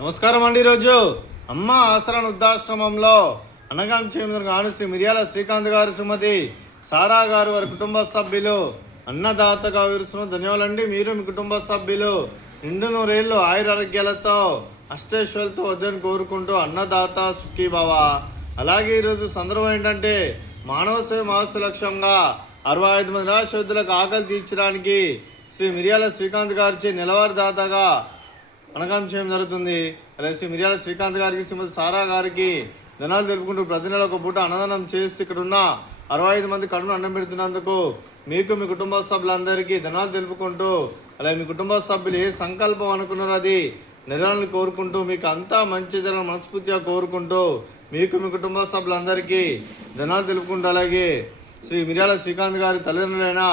నమస్కారం అండి. ఈరోజు అమ్మ ఆసరా వృద్ధాశ్రమంలో అన్నగాం చేయమని శ్రీ మిర్యాల శ్రీకాంత్ గారు, శ్రీమతి సారా గారు, వారి కుటుంబ సభ్యులు అన్నదాతగా విరుస్తున్న ధన్యవాదాలండి. మీరు మీ కుటుంబ సభ్యులు నిండు నూరేళ్ళు ఆయురారోగ్యాలతో అష్టైశ్వర్యాలతో వద్దని కోరుకుంటూ అన్నదాత సుఖీభవ. అలాగే ఈరోజు సందర్భం ఏంటంటే మానవ సేవ మహస్సు లక్ష్యంగా 65 మంది నిరాశ్రద్ధులకు ఆకలి తీర్చడానికి శ్రీ మిర్యాల శ్రీకాంత్ గారిచే నెలవారీ దాతగా అన్నదానం చేయడం జరుగుతుంది. అలాగే శ్రీ మిర్యాల శ్రీకాంత్ గారికి, శ్రీమతి సారా గారికి ధనాలు తెలుపుకుంటూ ప్రతి నెల ఒక పూట అన్నదానం చేసి ఇక్కడ ఉన్న 65 మంది కడుపును అన్నం పెడుతున్నందుకు మీకు మీ కుటుంబ సభ్యులందరికీ ధనాలు తెలుపుకుంటూ, అలాగే మీ కుటుంబ సభ్యులు ఏ సంకల్పం అనుకున్నారో అది నెరవేరాలని కోరుకుంటూ, మీకు అంతా మంచి జరగాలని మనస్ఫూర్తిగా కోరుకుంటూ మీకు మీ కుటుంబ సభ్యులందరికీ ధనాలు తెలుపుకుంటూ, అలాగే శ్రీ మిర్యాల శ్రీకాంత్ గారి తల్లిదండ్రులైన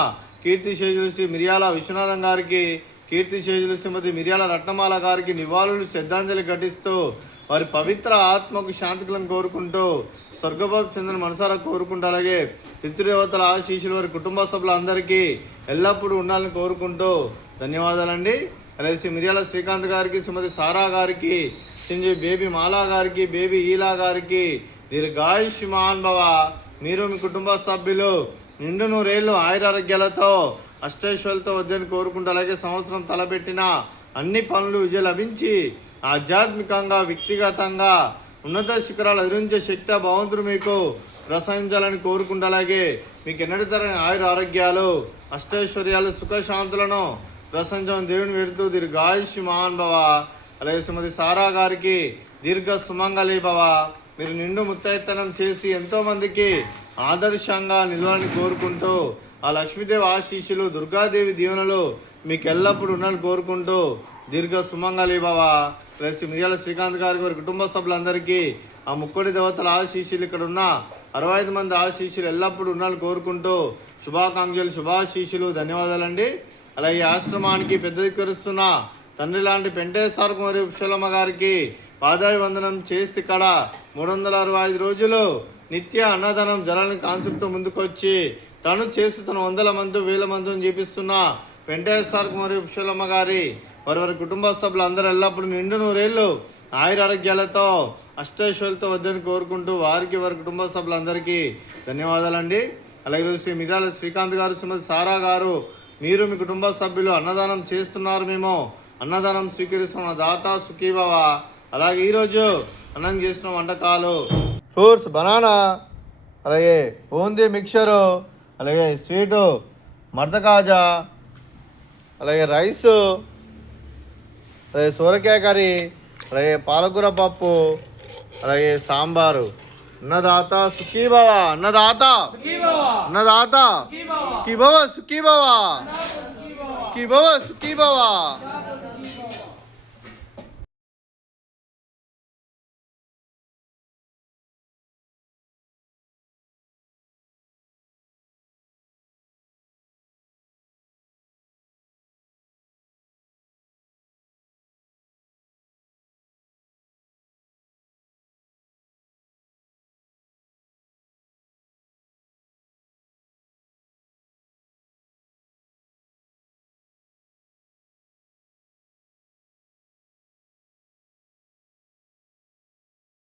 కీర్తిశేషులు శ్రీ మిర్యాల విశ్వనాథం గారికి, కీర్తిశేషులు శ్రీమతి మిర్యాల రత్నమాల గారికి నివాళులు శ్రద్ధాంజలి ఘటిస్తూ వారి పవిత్ర ఆత్మకు శాంతికులను కోరుకుంటూ, స్వర్గభావ చెందిన మనసారా కోరుకుంటూ, అలాగే పితృదేవతల ఆశీస్సులు వారి కుటుంబ సభ్యులందరికీ ఎల్లప్పుడూ ఉండాలని కోరుకుంటూ ధన్యవాదాలండి. అలాగే శ్రీ మిర్యాల శ్రీకాంత్ గారికి, శ్రీమతి సారా గారికి, శ్రీ బేబీ మాలా గారికి, బేబీ ఈలా గారికి దీర్ఘాయుష్మాన్ భవ. మీరు మీ కుటుంబ సభ్యులు నిండు నూరేళ్ళు ఆయురారోగ్యాలతో అష్టైశ్వర్యాలతో వద్దని కోరుకుంటూ, అలాగే సంవత్సరం తలపెట్టిన అన్ని పనులు విజయం లభించి ఆధ్యాత్మికంగా వ్యక్తిగతంగా ఉన్నత శిఖరాలు అధిరించే శక్తి భగవంతుడు మీకు ప్రసాదించాలని కోరుకుంటూ, అలాగే మీకు ఎన్నటి తరగని ఆయురారోగ్యాలు అష్టైశ్వర్యాలు సుఖశాంతులను ప్రశంసని దేవుని పెడుతూ దీర్ఘాయుష్మాన్ భవ. అలాగే శ్రీమతి సారా గారికి దీర్ఘ సుమంగళి భవ. మీరు నిండు ముత్తైతనం చేసి ఎంతోమందికి ఆదర్శంగా నిలవాలని కోరుకుంటూ, ఆ లక్ష్మీదేవి ఆశీస్సులు, దుర్గాదేవి దీవెనలు మీకు ఎల్లప్పుడూ ఉండాలని కోరుకుంటూ దీర్ఘ సుమంగళి భవ. ప్లస్ మిర్యాల శ్రీకాంత్ గారికి, వారి కుటుంబ సభ్యులందరికీ ఆ ముక్కోటి దేవతల ఆశీస్సులు, ఇక్కడ ఉన్న 65 మంది ఆశీస్సులు ఎల్లప్పుడూ ఉండాలని కోరుకుంటూ శుభాకాంక్షలు, శుభాశీస్సులు, ధన్యవాదాలండి. అలాగే ఆశ్రమానికి పెద్ద దిక్కురుస్తున్న తండ్రి లాంటి పెంటేశ్వర కుమారి ఉప్షలమ్మ గారికి పాదాభివందనం చేస్తే ఇక్కడ 365 రోజులు నిత్య అన్నదానం జలాన్ని కాన్సెప్ట్తో ముందుకొచ్చి తను చేస్తున్న 100 మంది 1000 మందిని చూపిస్తున్న పెంటేశ్వర కుమారి ఉప్షలమ్మ గారి వారి కుటుంబ సభ్యులు అందరూ ఎల్లప్పుడూ నిండు నూరేళ్ళు ఆయురారోగ్యాలతో అష్టైశ్వర్యాలతో వద్దని కోరుకుంటూ వారికి, వారి కుటుంబ సభ్యులందరికీ ధన్యవాదాలండి. అలాగే శ్రీ మిర్యాల శ్రీకాంత్ గారు, శ్రీమతి సారా గారు, మీరు మీ కుటుంబ సభ్యులు అన్నదానం చేస్తున్నారు, మేము అన్నదానం స్వీకరిస్తున్న దాత సుఖీభవ. అలాగే ఈరోజు అన్నం చేసిన వంటకాలు ఫ్రూట్స్, బనానా, అలాగే బూందీ మిక్చరు, అలాగే స్వీటు మర్దకాజా, అలాగే రైసు, అలాగే సోరకాయ కర్రీ, అలాగే పాలకూర పప్పు, అలాగే సాంబారు. అన్నదాత సుఖీభవ, అన్నదాత అన్నదాత సుఖీభవ, సుఖీభవ, సుఖీభవ, సుఖీభవ.